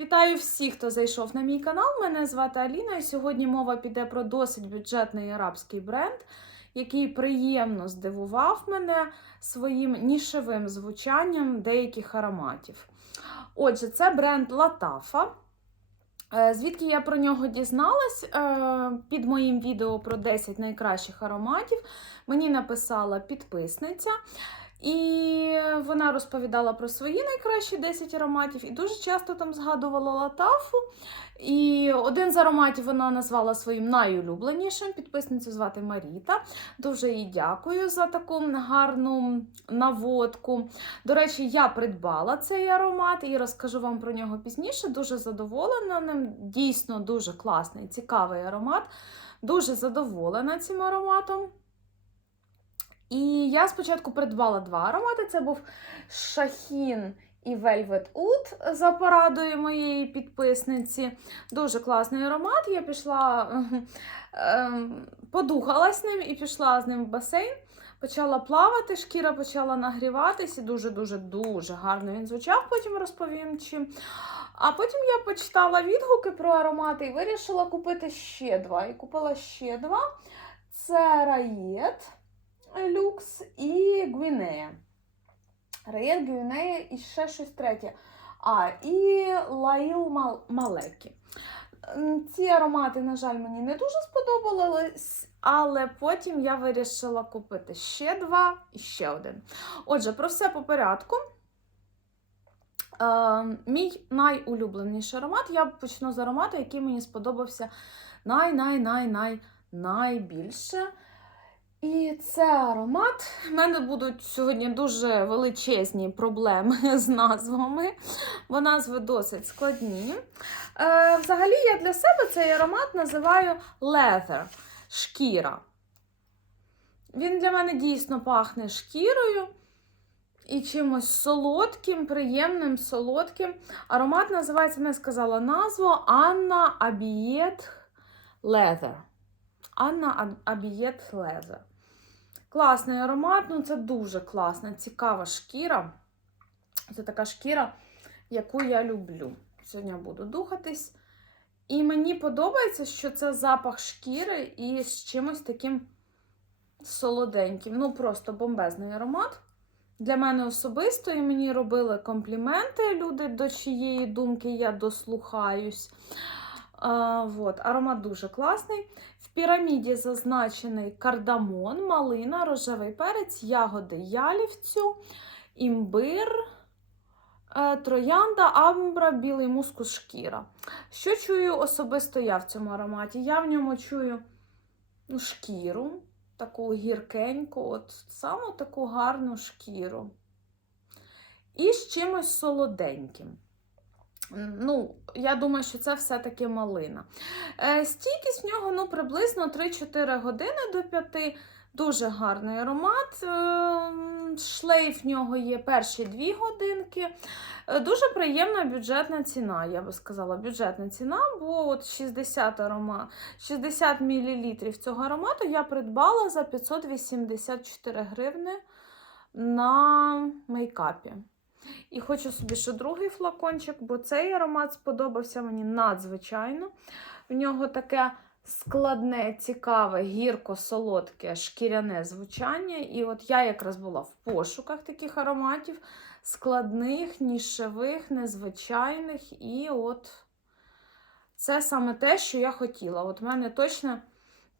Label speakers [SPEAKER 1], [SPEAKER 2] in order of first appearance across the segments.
[SPEAKER 1] Вітаю всіх, хто зайшов на мій канал. Мене звати Аліна, і сьогодні мова піде про досить бюджетний арабський бренд, який приємно здивував мене своїм нішевим звучанням деяких ароматів. Отже, це бренд Латафа. Е, Звідки я про нього дізналась? Е, Під моїм відео про 10 найкращих ароматів мені написала підписниця. І вона розповідала про свої найкращі 10 ароматів і дуже часто там згадувала латафу. І один з ароматів вона назвала своїм найулюбленішим. Підписницю звати Маріта. Дуже їй дякую за таку гарну наводку. До речі, я придбала цей аромат і розкажу вам про нього пізніше. Дуже задоволена ним. Дійсно дуже класний, цікавий аромат. Дуже задоволена цим ароматом. І я спочатку придбала два аромати. Це був Шахін і Velvet Oud за порадою моєї підписниці. Дуже класний аромат. Я пішла, е, подухалась ним і пішла з ним в басейн. Почала плавати, шкіра почала нагріватися, дуже-дуже дуже гарно він звучав, потім розповім чим. А потім я почитала відгуки про аромати і вирішила купити ще два. І купила ще два. Це Раєт люкс і Гвінея. Раєт, Гвінея і ще щось третє. А, і Лаїл Мал- Малекі. Ці аромати, на жаль, мені не дуже сподобались, але потім я вирішила купити ще два і ще один. Отже, про все по порядку. Е, мій найулюбленіший аромат. Я почну з аромату, який мені сподобався най-най-най-най найбільше. І це аромат. У мене будуть сьогодні дуже величезні проблеми з назвами, бо назви досить складні. Е, взагалі, я для себе цей аромат називаю leather шкіра. Він для мене дійсно пахне шкірою і чимось солодким, приємним, солодким. Аромат називається, не сказала назву, Анна Абієт Leather. Анна Абієт Leather. Класний аромат, ну це дуже класна, цікава шкіра. Це така шкіра, яку я люблю. Сьогодні буду духатись. І мені подобається, що це запах шкіри і з чимось таким солоденьким. Ну, просто бомбезний аромат. Для мене особисто і мені робили компліменти люди, до чиєї думки я дослухаюсь. Вот. Аромат дуже класний. В піраміді зазначений кардамон, малина, рожевий перець, ягоди ялівцю, імбир, е, троянда, амбра, білий мускус, шкіра. Що чую особисто я в цьому ароматі? Я в ньому чую ну, шкіру, таку гіркеньку, от саму таку гарну шкіру. І з чимось солоденьким. Ну, я думаю, що це все-таки малина. Е, стійкість в нього ну, приблизно 3-4 години до 5. Дуже гарний аромат. Е, шлейф в нього є перші 2 годинки. Е, дуже приємна бюджетна ціна, я би сказала, бюджетна ціна, бо от 60 арома, 60 мл цього аромату я придбала за 584 гривни на мейкапі. І хочу собі ще другий флакончик, бо цей аромат сподобався мені надзвичайно. В нього таке складне, цікаве, гірко-солодке, шкіряне звучання. І от я якраз була в пошуках таких ароматів, складних, нішевих, незвичайних. І от це саме те, що я хотіла. От в мене точно.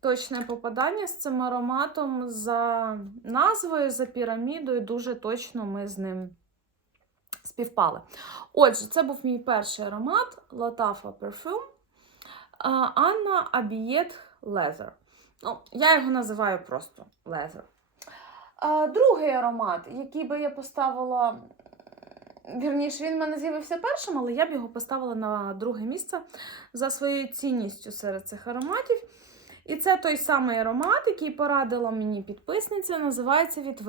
[SPEAKER 1] Точне попадання з цим ароматом за назвою, за пірамідою, дуже точно ми з ним співпали. Отже, це був мій перший аромат Latafa Perfume Анна Абієт Leather. Ну, я його називаю просто Leather. Другий аромат, який би я поставила. Вірніше, він в мене з'явився першим, але я б його поставила на друге місце за своєю цінністю серед цих ароматів. І це той самий аромат, який порадила мені підписниця, називається від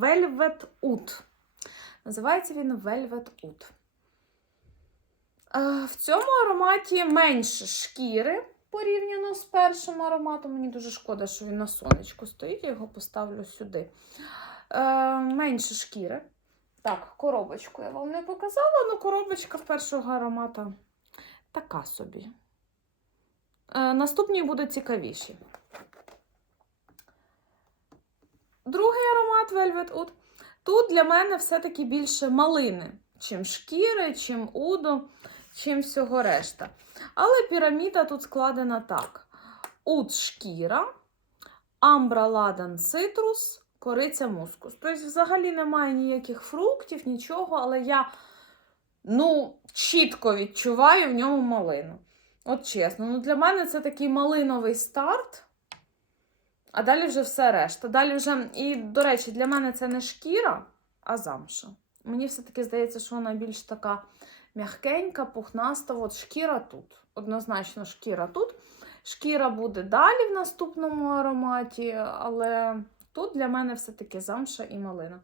[SPEAKER 1] Velvet Oud. Називається він Velvet Oud. Е, В цьому ароматі менше шкіри порівняно з першим ароматом. Мені дуже шкода, що він на сонечку стоїть, я його поставлю сюди. Е, Менше шкіри Так, коробочку я вам не показала, але коробочка першого аромата така собі. Е, наступні будуть цікавіші. Другий аромат Velvet Oud. Тут для мене все-таки більше малини, чим шкіри, чим уду, чим всього решта. Але піраміда тут складена так: Уд шкіра, амбра ладан цитрус, кориця мускус. Тобто, взагалі немає ніяких фруктів, нічого, але я ну, чітко відчуваю в ньому малину. От чесно, ну для мене це такий малиновий старт. А далі вже все решта. Далі вже, і, до речі, для мене це не шкіра, а замша. Мені все-таки здається, що вона більш така м'ягкенька, пухнаста. От шкіра тут. Однозначно, шкіра тут. Шкіра буде далі в наступному ароматі, але тут для мене все-таки замша і малина.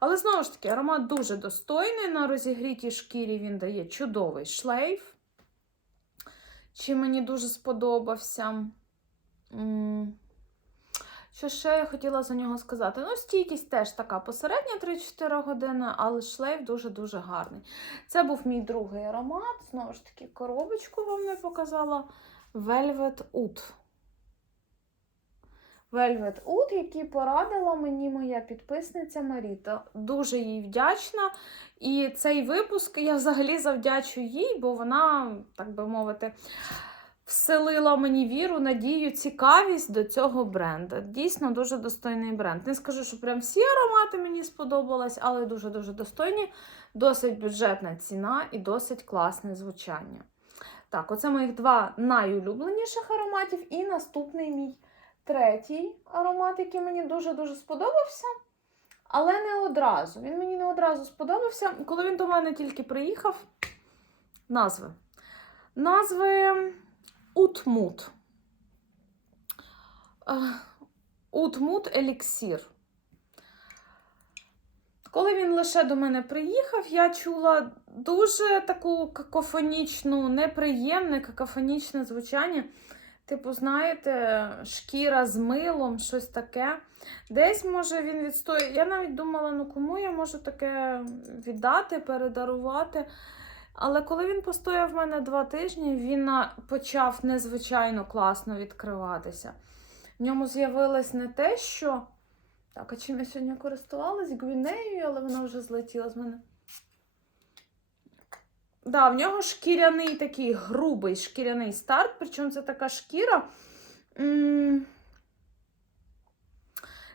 [SPEAKER 1] Але знову ж таки, аромат дуже достойний. На розігрітій шкірі він дає чудовий шлейф. Чи мені дуже сподобався. Що ще я хотіла за нього сказати? Ну, стійкість теж така посередня 3-4 години, але шлейф дуже-дуже гарний. Це був мій другий аромат. Знову ж таки, коробочку вам не показала. Velvet Oud. Velvet Oud, який порадила мені моя підписниця Маріта. Дуже їй вдячна. І цей випуск я взагалі завдячу їй, бо вона, так би мовити, вселила мені віру, надію, цікавість до цього бренду. Дійсно, дуже достойний бренд. Не скажу, що прям всі аромати мені сподобались, але дуже-дуже достойні, досить бюджетна ціна і досить класне звучання. Так, оце моїх два найулюбленіших ароматів. І наступний мій третій аромат, який мені дуже-дуже сподобався. Але не одразу. Він мені не одразу сподобався. Коли він до мене тільки приїхав, назви. Назви Утмут. Утмут еліксір. Коли він лише до мене приїхав, я чула дуже таку какофонічну, неприємне какофонічне звучання. Типу, знаєте, шкіра з милом, щось таке. Десь, може, він відстоює. Я навіть думала, ну кому я можу таке віддати, передарувати. Але коли він постояв в мене два тижні, він почав незвичайно класно відкриватися. В ньому з'явилось не те, що. Так, а чим я сьогодні користувалась? Гвінеєю, але вона вже злетіла з мене. Да, в нього шкіряний такий грубий шкіряний старт, причому це така шкіра. м,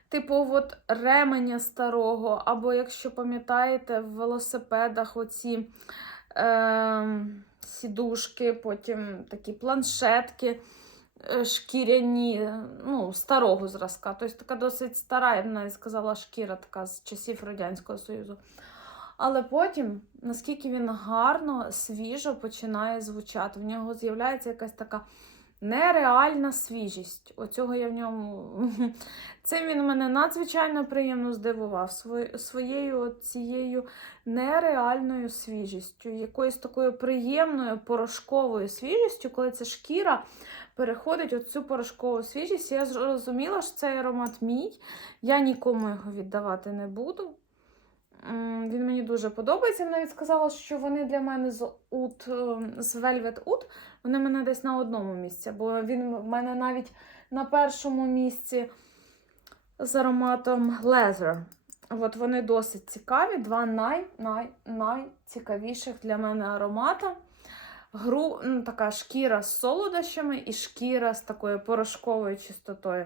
[SPEAKER 1] Типу, от ременя старого, або, якщо пам'ятаєте, в велосипедах оці сідушки, потім такі планшетки е, шкіряні, ну, старого зразка. Тобто така досить стара, я б навіть сказала, шкіра така з часів Радянського Союзу. Але потім, наскільки він гарно, свіжо починає звучати, в нього з'являється якась така нереальна свіжість. Оцього я в ньому. Цим він мене надзвичайно приємно здивував своєю цією нереальною свіжістю, якоюсь такою приємною порошковою свіжістю, коли ця шкіра переходить оцю порошкову свіжість. Я зрозуміла, що цей аромат мій. Я нікому його віддавати не буду. Він мені дуже подобається. Я навіть сказала, що вони для мене з Oud, ем, з Velvet Oud, вони мене десь на одному місці, бо він в мене навіть на першому місці з ароматом Leather. От вони досить цікаві, два най, най, найцікавіших для мене аромата. Гру, ну, така шкіра з солодощами і шкіра з такою порошковою чистотою.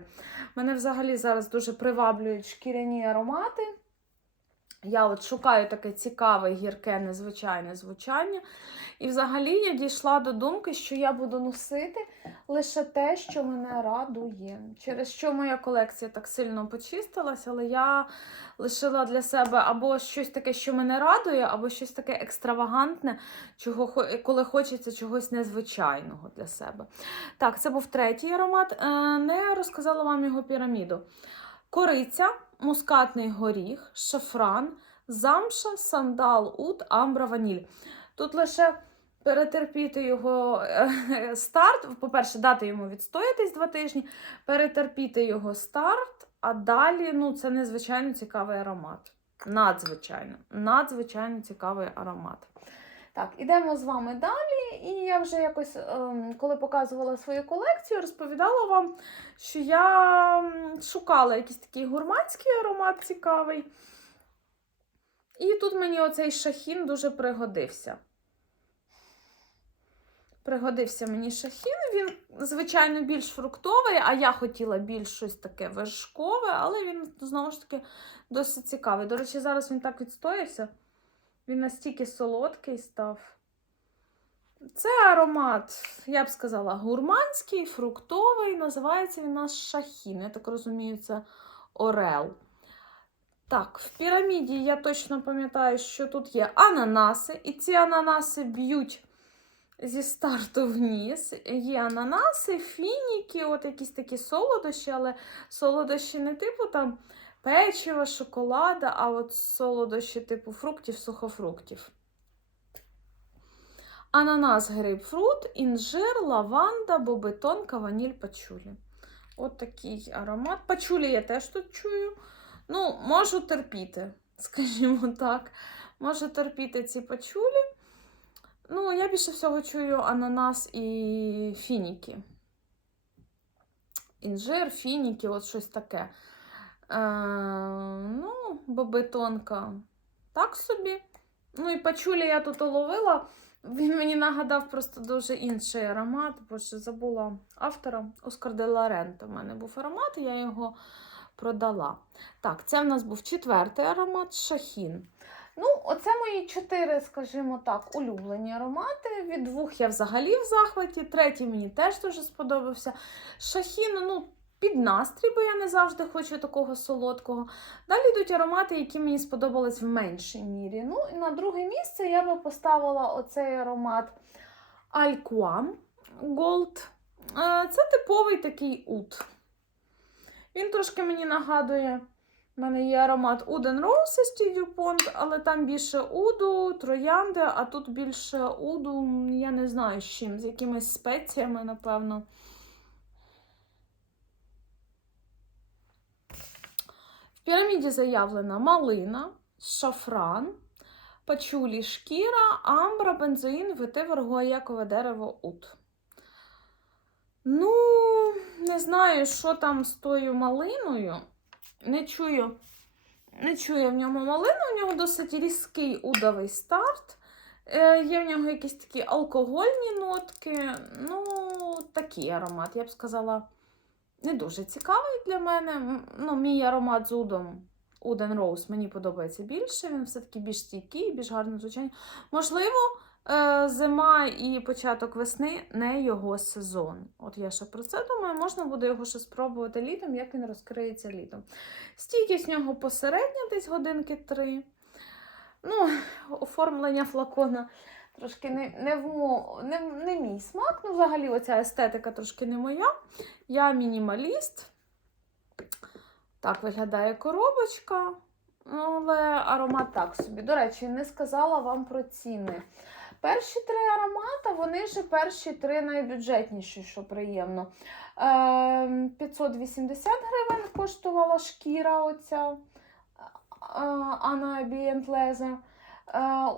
[SPEAKER 1] Мене взагалі зараз дуже приваблюють шкіряні аромати. Я от шукаю таке цікаве, гірке, незвичайне звучання. І взагалі я дійшла до думки, що я буду носити лише те, що мене радує. Через що моя колекція так сильно почистилась, але я лишила для себе або щось таке, що мене радує, або щось таке екстравагантне, чого, коли хочеться чогось незвичайного для себе. Так, це був третій аромат. Е, Не розказала вам його піраміду. Кориця, мускатний горіх, шафран, замша, сандал, ут, амбра, ваніль. Тут лише перетерпіти його е, старт. По-перше, дати йому відстоятись два тижні, перетерпіти його старт, а далі ну, це незвичайно цікавий аромат. Надзвичайно, надзвичайно цікавий аромат. Так, ідемо з вами далі. І я вже якось, ем, коли показувала свою колекцію, розповідала вам, що я шукала якийсь такий гурманський аромат цікавий. І тут мені оцей шахін дуже пригодився. Пригодився мені шахін. Він, звичайно, більш фруктовий, а я хотіла більш щось таке вершкове, але він знову ж таки досить цікавий. До речі, зараз він так відстоявся. Він настільки солодкий став. Це аромат, я б сказала, гурманський, фруктовий. Називається він у нас шахін. Я так розумію, це орел. Так, в піраміді я точно пам'ятаю, що тут є ананаси, і ці ананаси б'ють зі старту вниз. Є ананаси, фініки, от якісь такі солодощі, але солодощі не типу там печива, шоколада, а от солодощі типу фруктів, сухофруктів. Ананас, грейпфрут, інжир, лаванда, бобетонка, ваніль, пачулі. От такий аромат. Пачулі я теж тут чую. Ну, можу терпіти, скажімо так. Можу терпіти ці пачулі. Ну, я більше всього чую ананас і фініки. Інжир, фініки, от щось таке. Е, ну, бобетонка так собі. Ну і пачулі я тут уловила. Він мені нагадав просто дуже інший аромат, бо ж забула автора Оскар де Ларенто. У мене був аромат, я його продала. Так, це в нас був четвертий аромат шахін. Ну, оце мої чотири, скажімо так, улюблені аромати. Від двох я взагалі в захваті. Третій мені теж дуже сподобався. Шахін, ну, під настрій, бо я не завжди хочу такого солодкого. Далі йдуть аромати, які мені сподобались в меншій мірі. Ну, і на друге місце я би поставила оцей аромат Alquam Gold. Е, Це типовий такий ут. Він трошки мені нагадує. У мене є аромат Uden Rose Стідю Pond, але там більше уду, троянди, а тут більше уду, я не знаю з чим, з якимись спеціями, напевно. В піраміді заявлена малина, шафран, пачулі шкіра, амбра, бензоїн, ветивер, гуаякове дерево, ут. Ну, не знаю, що там з тою малиною. Не чую, не чую в ньому малину, у нього досить різкий удовий старт. Е, є в нього якісь такі алкогольні нотки. Ну, такий аромат, я б сказала, не дуже цікавий для мене. Ну, мій аромат з удом Uden Rose мені подобається більше. Він все-таки більш стійкий, більш гарно звучання. Можливо, е, зима і початок весни не його сезон. От я ще про це думаю, можна буде його ще спробувати літом, як він розкриється літом. Стійкість нього посередня, десь годинки три. Ну, оформлення флакона трошки не, не, в мо- не, не мій смак. Ну, взагалі, оця естетика трошки не моя. Я мінімаліст. Так виглядає коробочка. Але аромат так собі. До речі, не сказала вам про ціни. Перші три аромати, вони ж перші три найбюджетніші, що приємно. Е, 580 гривень коштувала шкіра оця Анна Бієнтлезе.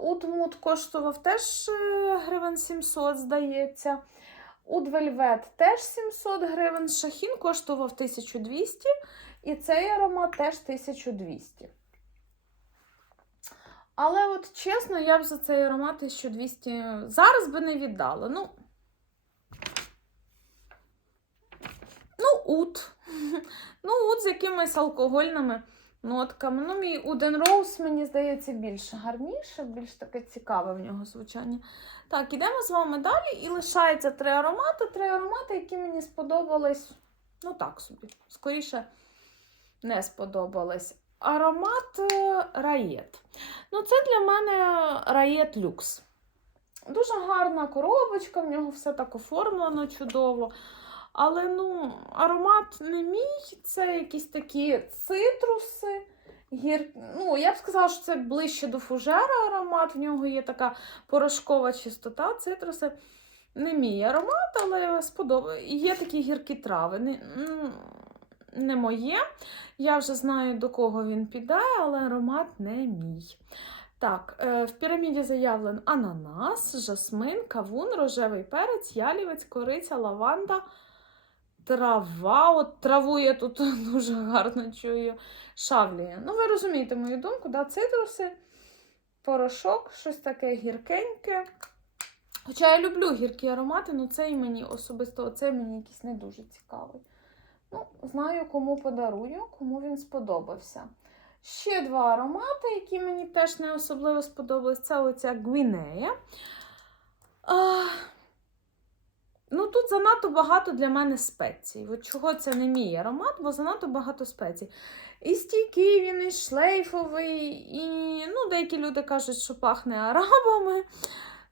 [SPEAKER 1] Утмут коштував теж е, гривень 700, здається. Уд Вельвет теж 700 гривень. Шахін коштував 1200, і цей аромат теж 1200. Але от чесно, я б за цей аромат 1200 зараз би не віддала. Ну, ну ут. Ну, ут з якимись алкогольними нотками. Ну, мій Уден Роуз, мені здається, більш гарніше, більш таке цікаве в нього звучання. Так, ідемо з вами далі. І лишається три аромати. Три аромати, які мені сподобались. Ну, так собі. Скоріше не сподобались. Аромат е, Раєт. Ну, це для мене Раєт Люкс. Дуже гарна коробочка, в нього все так оформлено чудово. Але ну, аромат не мій, це якісь такі цитруси. Гір... Ну, я б сказала, що це ближче до фужера аромат. В нього є така порошкова чистота, цитруси. Не мій аромат, але сподобає. Є такі гіркі трави. Не, не моє. Я вже знаю, до кого він піде, але аромат не мій. Так, е, в піраміді заявлен ананас, жасмин, кавун, рожевий перець, ялівець, кориця, лаванда, трава. От траву я тут дуже гарно чую. Шавлія. Ну, ви розумієте мою думку, да? цитруси, порошок, щось таке гіркеньке. Хоча я люблю гіркі аромати, але цей мені особисто цей мені якийсь не дуже цікавий. Ну, знаю, кому подарую, кому він сподобався. Ще два аромати, які мені теж не особливо сподобались. Це оця Гвінея. А, ну, тут занадто багато для мене спецій. От чого це не мій аромат, бо занадто багато спецій. І стійкий він, і шлейфовий, і ну, деякі люди кажуть, що пахне арабами.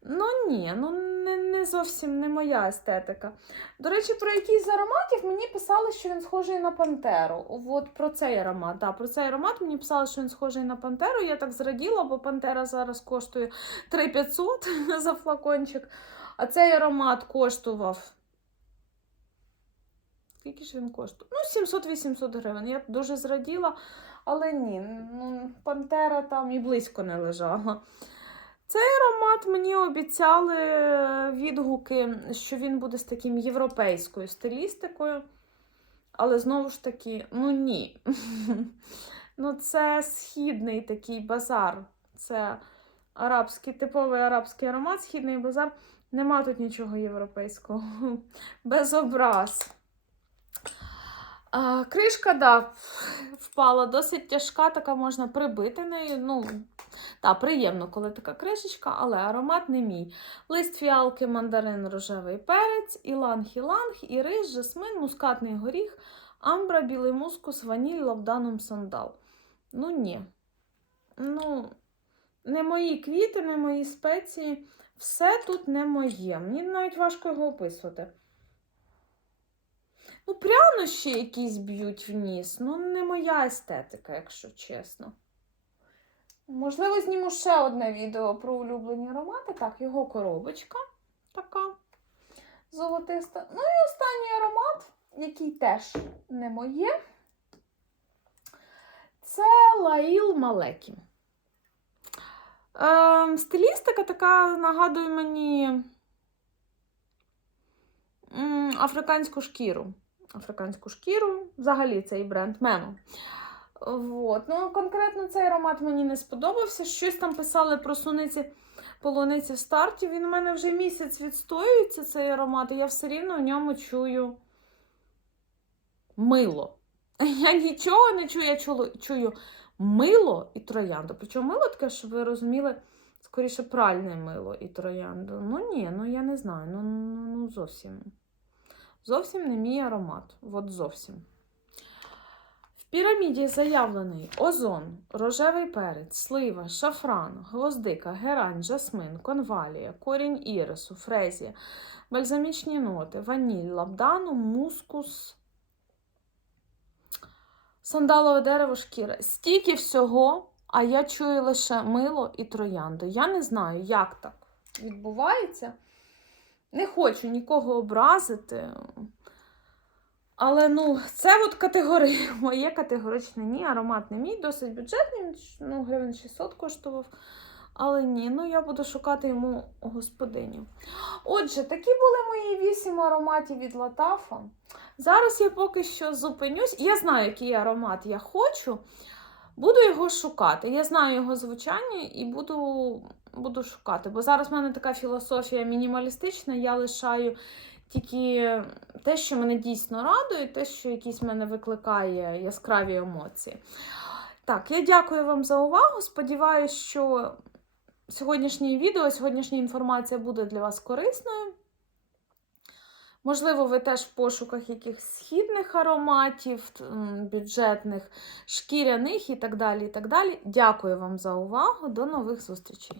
[SPEAKER 1] Ну ні, ну не, не зовсім не моя естетика. До речі, про якийсь з ароматів мені писали, що він схожий на пантеру. От про цей аромат. Да, про цей аромат мені писали, що він схожий на пантеру. Я так зраділа, бо пантера зараз коштує 3500 за флакончик. А цей аромат коштував. Скільки ж він коштує? Ну, 700-800 гривень. Я дуже зраділа, але ні, ну, пантера там і близько не лежала. Цей аромат мені обіцяли відгуки, що він буде з таким європейською стилістикою. Але знову ж таки, ну ні. ну, це східний такий базар. Це арабський, типовий арабський аромат, східний базар. Нема тут нічого європейського. Без образ. А, кришка, да, впала досить тяжка, така можна прибити нею. Ну, та, приємно, коли така кришечка, але аромат не мій. Лист фіалки, мандарин, рожевий перець, іланг-іланг, ірис, жасмин, мускатний горіх, амбра, білий мускус, ваніль, лавданум, сандал. Ну, ні. Ну, не мої квіти, не мої спеції. Все тут не моє. Мені навіть важко його описувати. Ну, прянощі якісь б'ють в ніс. Ну, не моя естетика, якщо чесно. Можливо, зніму ще одне відео про улюблені аромати. Так, його коробочка така золотиста. Ну і останній аромат, який теж не моє. Це Лаїл Малекі. Е, стилістика така нагадує мені африканську шкіру. Африканську шкіру, взагалі цей бренд Мемо. Вот. Ну, конкретно цей аромат мені не сподобався. Щось там писали про суниці полуниці в старті. Він у мене вже місяць відстоюється, цей аромат, і я все рівно в ньому чую мило. Я нічого не чую, я чую, мило і троянду. Причому мило таке, щоб ви розуміли, скоріше пральне мило і троянду. Ну ні, ну я не знаю, ну, ну, ну зовсім. Зовсім не мій аромат. От зовсім. В піраміді заявлений озон, рожевий перець, слива, шафран, гвоздика, герань, жасмин, конвалія, корінь ірису, фрезія, бальзамічні ноти, ваніль, лабдану, мускус, сандалове дерево, шкіра. Стільки всього, а я чую лише мило і троянду. Я не знаю, як так відбувається. Не хочу нікого образити. Але ну, це от категорія, моє категоричне ні, аромат не мій, досить бюджетний, ну, гривень 600 коштував. Але ні, ну я буду шукати йому господиню. Отже, такі були мої 8 ароматів від Латафа. Зараз я поки що зупинюсь. Я знаю, який аромат я хочу. Буду його шукати. Я знаю його звучання і буду, буду шукати. Бо зараз в мене така філософія мінімалістична, я лишаю тільки те, що мене дійсно радує, те, що якісь мене викликає яскраві емоції. Так, я дякую вам за увагу. Сподіваюсь, що сьогоднішнє відео, сьогоднішня інформація буде для вас корисною. Можливо, ви теж в пошуках якихось східних ароматів, бюджетних, шкіряних і так далі. і так далі. Дякую вам за увагу. До нових зустрічей!